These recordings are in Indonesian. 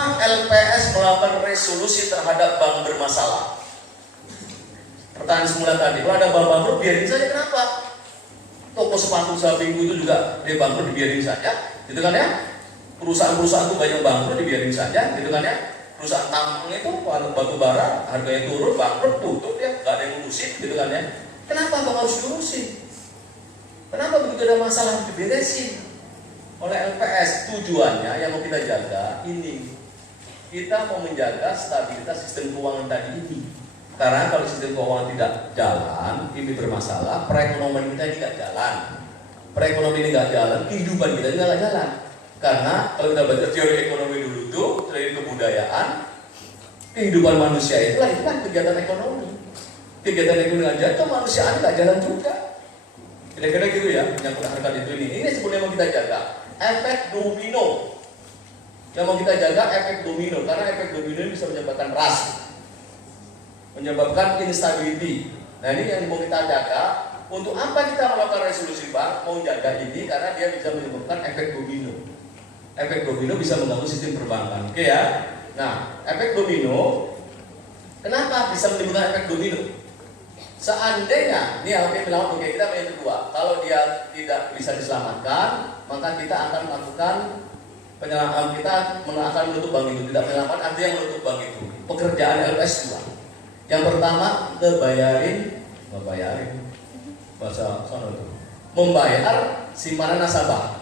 LPS melakukan resolusi terhadap bank bermasalah? Pertanyaan semula tadi, kalau ada bank bangkrut biarin saja, kenapa? Toko sepatu Sabinggu itu juga dia bangkrut, dibiarin saja, gitu kan ya? Perusahaan-perusahaan itu banyak bangkrut, dibiarin saja, gitu kan ya? Perusahaan tambang itu, batu bara, harganya turun, bangkrut, tutup ya, nggak ada yang ngurusin, gitu kan ya? Kenapa bang harus diurusin? Kenapa begitu ada masalah diberesin oleh LPS? Tujuannya yang mau kita jaga ini, kita mau menjaga stabilitas sistem keuangan tadi ini. Karena kalau sistem keuangan tidak jalan, ini bermasalah, perekonomian kita ini nggak jalan. Perekonomian ini nggak jalan, kehidupan kita ini nggak jalan. Karena kalau kita baca teori ekonomi dulu tuh, teori kebudayaan, kehidupan manusia itu kan kegiatan ekonomi. Kegiatan ekonomi nggak jalan, kemanusiaan nggak jalan juga. Kira-kira gitu ya, menyangkut harkat itu ini. Ini sebenarnya mau kita jaga efek domino. Yang mau kita jaga efek domino, karena efek domino ini bisa menyebabkan ras, menyebabkan instability. Nah ini yang mau kita jaga. Untuk apa kita melakukan resolusi bank? Mau jaga ini karena dia bisa menyebabkan efek domino. Efek domino bisa mengganggu sistem perbankan. Oke ya. Nah, efek domino, kenapa bisa menimbulkan efek domino? Seandainya, ini yang melawan oke, kita yang kedua, kalau dia tidak bisa diselamatkan, maka kita akan melakukan penyelamatkan, kita akan menutup bank itu. Tidak menyelamatkan, artinya menutup bank itu. Pekerjaan LPS 2. Yang pertama, ngebayarin bahasa sana itu, membayar simpanan nasabah.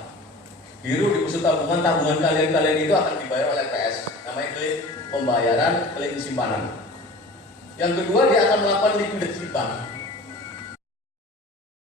Biru di pusat tabungan kalian itu akan dibayar oleh LPS. Namanya klaim pembayaran, klaim simpanan. Yang kedua, dia akan melakukan likuidasi bank.